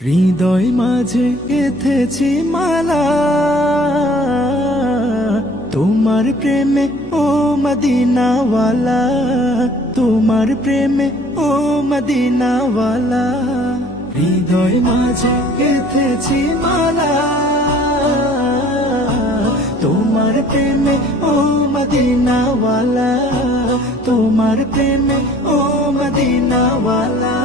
হৃদয় মাঝে গেঁথেছি মালা তোমার প্রেমে ও মদিনাওয়ালা, তোমার প্রেমে ও মদিনাওয়ালা। হৃদয় মাঝে গেঁথেছি মালা তোমার প্রেমে ও মদিনাওয়ালা, তোমার প্রেমে ও মদিনাওয়ালা।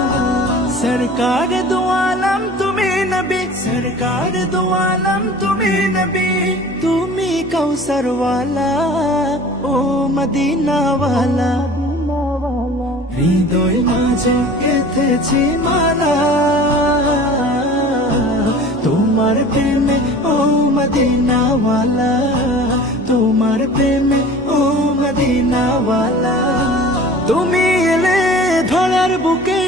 सरकार दो आलम तुम्हें नबी, सरकार दो आलम तुम्हें नबी, तुम्ही कौसर वाला ओ मदीना वाला। হৃদয় মাঝে গেঁথেছি মালা তোমার প্রেমে ও মদিনা वाला, তোমার প্রেমে ও মদিনা वाला। তুমি এলে ধরার বুকে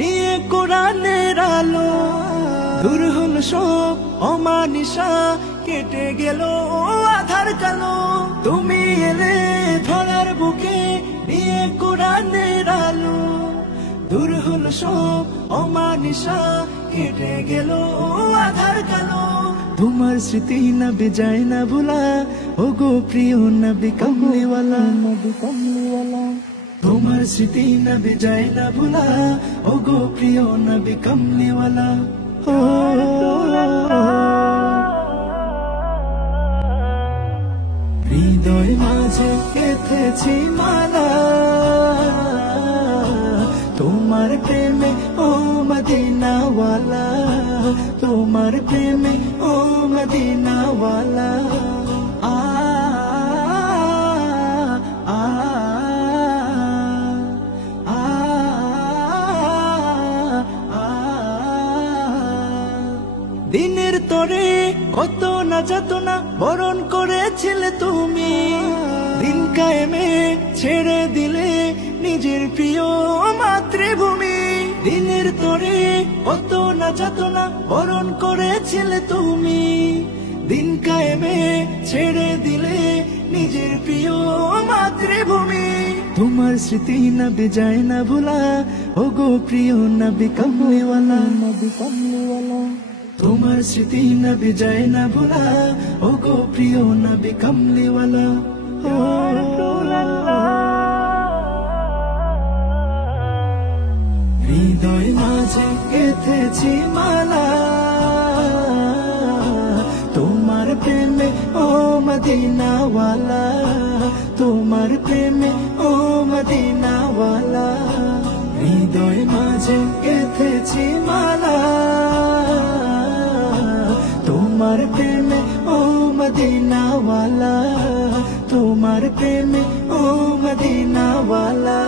নিয়ে কোরআনের আলো, দূর হল সব অমানিসা, কেটে গেল আধার কালো। তুমি এলে ধরার বুকে নিয়ে কোরআনের আলো, দূর হল সব অমানিসা, কেটে গেল আধার কালো। তোমার স্মৃতি নবী যায় না ভুলা, ও গো প্রিয় নবী কমলিওয়ালা, নবী কমলিওয়ালা। তোমার স্মৃতি নবী যায় না ভুলা, ও গো প্রিয় নবী কমলিওয়ালা। হৃদয় মাঝে গেঁথেছি মালা তোমার প্রেমে ও মদিনাওয়ালা, তোমার প্রেমে ও মদিনাওয়ালা। দিনের তরে কত না যাতনা বরণ করেছিলে তুমি, দিন কায়েমে ছেড়ে দিলে নিজের প্রিয় মাতৃভূমি। দিনের তরে কত না যাতনা বরণ করেছিলে তুমি, দিন কায়েমে ছেড়ে দিলে নিজের প্রিয় মাতৃভূমি। তোমার স্মৃতি নবী যায় না ভুলা, ও গো প্রিয় নবী কমলিওয়ালা, নবী কমলিওয়ালা। তোমার স্মৃতি নবী যায় না ভুলা, ও গো প্রিয় নবী কমলিওয়ালা। হৃদয় মাঝে গেঁথেছি মালা তোমার প্রেমে ও মদিনাওয়ালা, তোমার প্রেমে ও মদিনাওয়ালা। হৃদয় মাঝে গেঁথেছি মালা তোমার প্রেমে ও মদিনাওয়ালা, তোমার প্রেমে ও মদিনাওয়ালা।